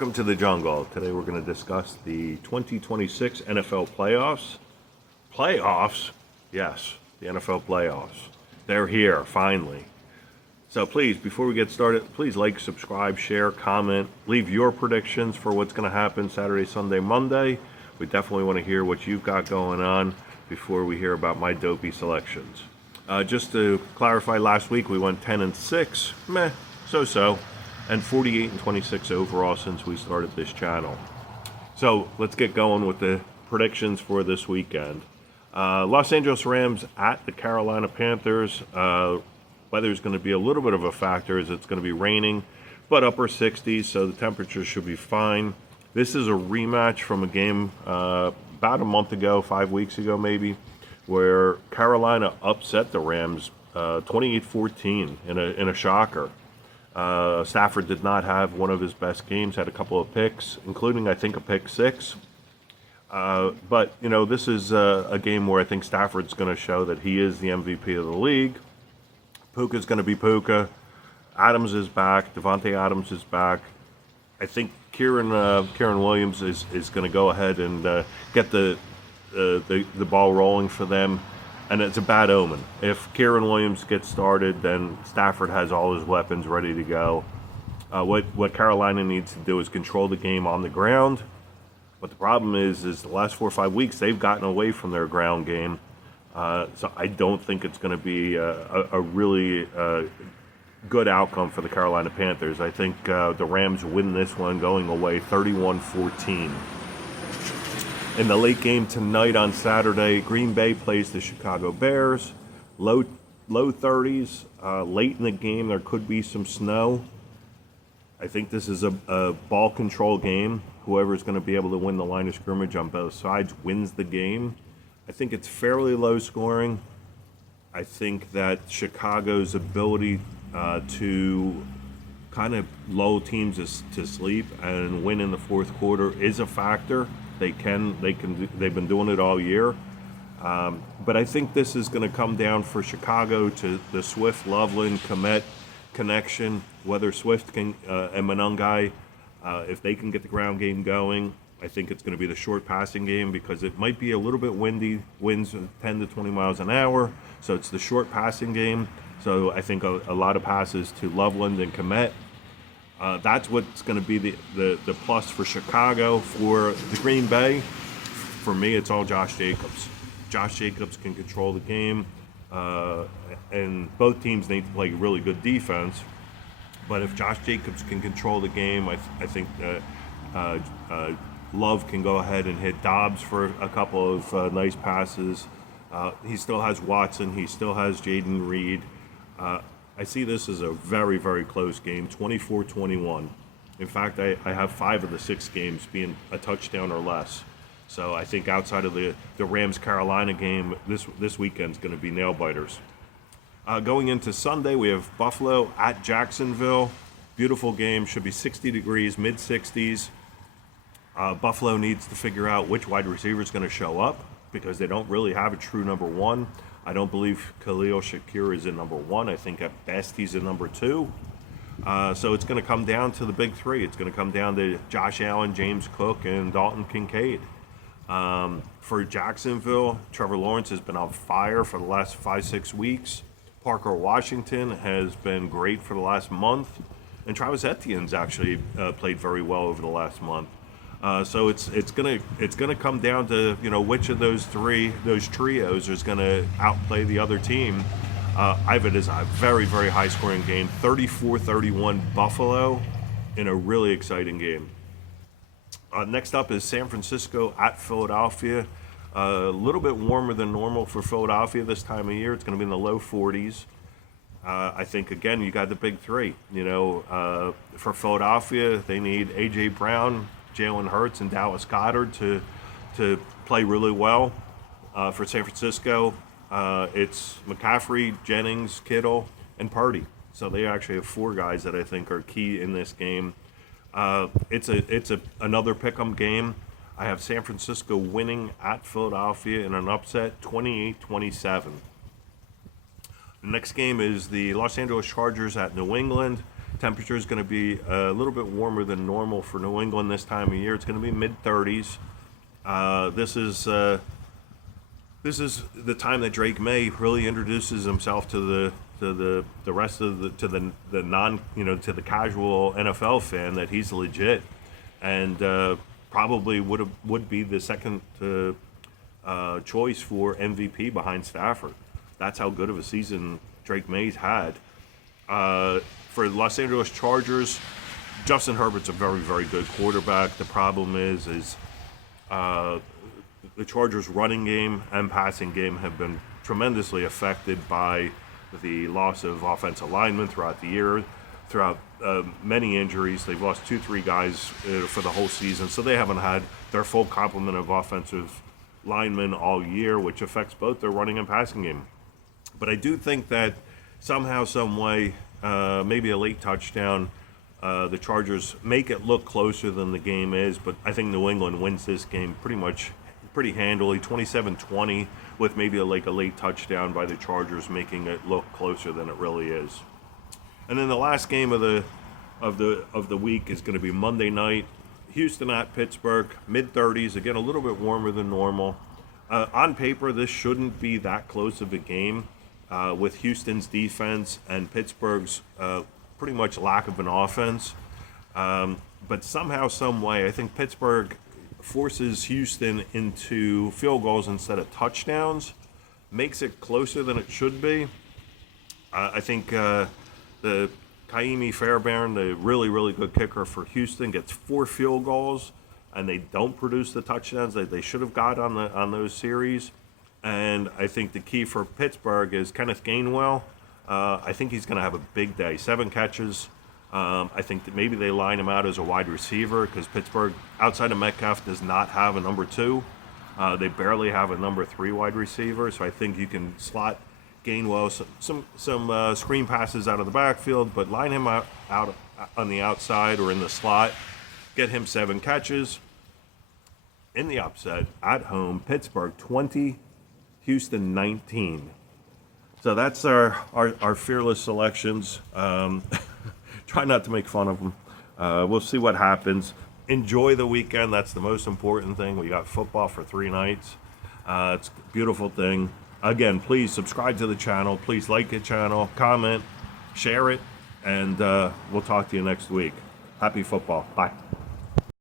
Welcome to the jungle. Today we're going to discuss the 2026 NFL playoffs. Playoffs? Yes, the NFL playoffs. They're here, finally. So please, before we get started, please like, subscribe, share, comment, leave your predictions for what's going to happen Saturday, Sunday, Monday. We definitely want to hear what you've got going on before we hear about my dopey selections. Just to clarify, last week we went 10-6, so-so, and 48-26 overall since we started this channel. So let's get going with the predictions for this weekend. Los Angeles Rams at the Carolina Panthers. Weather is going to be a little bit of a factor as it's going to be raining, but upper 60s, so the temperature should be fine. This is a rematch from a game about a month ago, 5 weeks ago maybe, where Carolina upset the Rams 28-14 in a shocker. Stafford did not have one of his best games, had a couple of picks, including, I think, a pick six. But, this is a game where I think Stafford's going to show that he is the MVP of the league. Puka's going to be Puka. Adams is back. Devontae Adams is back. I think Kieran Williams is going to go ahead and get the ball rolling for them. And it's a bad omen. If Kieran Williams gets started, then Stafford has all his weapons ready to go. What Carolina needs to do is control the game on the ground. But the problem is the last 4 or 5 weeks, they've gotten away from their ground game. So I don't think it's going to be a really good outcome for the Carolina Panthers. I think the Rams win this one going away 31-14. In the late game tonight on Saturday, Green Bay plays the Chicago Bears. Low 30s. Late in the game, there could be some snow. I think this is a ball control game. Whoever's going to be able to win the line of scrimmage on both sides wins the game. I think it's fairly low scoring. I think that Chicago's ability to kind of lull teams to sleep and win in the fourth quarter is a factor. They've been doing it all year. But I think this is going to come down for Chicago to the Swift, Loveland, Kmet connection, whether Swift and Monangai, if they can get the ground game going. I think it's going to be the short passing game because it might be a little bit windy, winds 10 to 20 miles an hour. So it's the short passing game. So I think a lot of passes to Loveland and Kmet. That's what's going to be the plus for Chicago. For the Green Bay, for me, it's all Josh Jacobs. Josh Jacobs can control the game, and both teams need to play really good defense. But if Josh Jacobs can control the game, I think Love can go ahead and hit Dobbs for a couple of nice passes. He still has Watson. He still has Jaden Reed. I see this as a very, very close game, 24-21. In fact, I have 5 of the 6 games being a touchdown or less. So I think outside of the Rams-Carolina game, this weekend's going to be nail-biters. Going into Sunday, we have Buffalo at Jacksonville. Beautiful game, should be 60 degrees, mid-60s. Buffalo needs to figure out which wide receiver is going to show up because they don't really have a true number one. I don't believe Khalil Shakir is in number 1. I think at best he's in number 2. So it's going to come down to the big 3. It's going to come down to Josh Allen, James Cook, and Dalton Kincaid. For Jacksonville, Trevor Lawrence has been on fire for the last 5-6 weeks. Parker Washington has been great for the last month. And Travis Etienne's actually played very well over the last month. So it's gonna come down to which of those trios is gonna outplay the other team. I have it as a very, very high scoring game, 34-31 Buffalo, in a really exciting game. Next up is San Francisco at Philadelphia. A little bit warmer than normal for Philadelphia this time of year. It's going to be in the low 40s. I think, again, you got the big 3. For Philadelphia, they need A.J. Brown, Jalen Hurts, and Dallas Goedert to play really well. For San Francisco, it's McCaffrey, Jennings, Kittle, and Purdy. So they actually have 4 guys that I think are key in this game. It's another pick'em game. I have San Francisco winning at Philadelphia in an upset, 28-27. The next game is the Los Angeles Chargers at New England. Temperature is going to be a little bit warmer than normal for New England this time of year. It's going to be mid-30s. This is the time that Drake May really introduces himself to the rest of the non, to the casual NFL fan, that he's legit, and probably would be the second choice for MVP behind Stafford. That's how good of a season Drake May's had. For the Los Angeles Chargers, Justin Herbert's a very, very good quarterback. The problem is the Chargers' running game and passing game have been tremendously affected by the loss of offensive linemen throughout the year, throughout many injuries. They've lost 2-3 guys for the whole season, so they haven't had their full complement of offensive linemen all year, which affects both their running and passing game. But I do think that somehow, some way, maybe a late touchdown, the Chargers make it look closer than the game is, but I think New England wins this game pretty handily, 27-20, with maybe a late touchdown by the Chargers, making it look closer than it really is. And then the last game of the week is going to be Monday night, Houston at Pittsburgh, mid-30s, again a little bit warmer than normal. On paper, this shouldn't be that close of a game, with Houston's defense and Pittsburgh's pretty much lack of an offense. But somehow, some way, I think Pittsburgh forces Houston into field goals instead of touchdowns, makes it closer than it should be. I think the Kaimi Fairbairn, the really, really good kicker for Houston, gets 4 field goals, and they don't produce the touchdowns that they should have got on those series. And I think the key for Pittsburgh is Kenneth Gainwell. I think he's going to have a big day. 7 catches. I think that maybe they line him out as a wide receiver, because Pittsburgh, outside of Metcalf, does not have a number 2. They barely have a number 3 wide receiver. So I think you can slot Gainwell some screen passes out of the backfield, but line him out on the outside or in the slot. Get him 7 catches. In the upset, at home, Pittsburgh 20, Houston 19. So that's our fearless selections. Try not to make fun of them. We'll see what happens. Enjoy the weekend. That's the most important thing. We got football for 3 nights. It's a beautiful thing. Again, please subscribe to the channel. Please like the channel, comment, share it, and we'll talk to you next week. Happy football. Bye.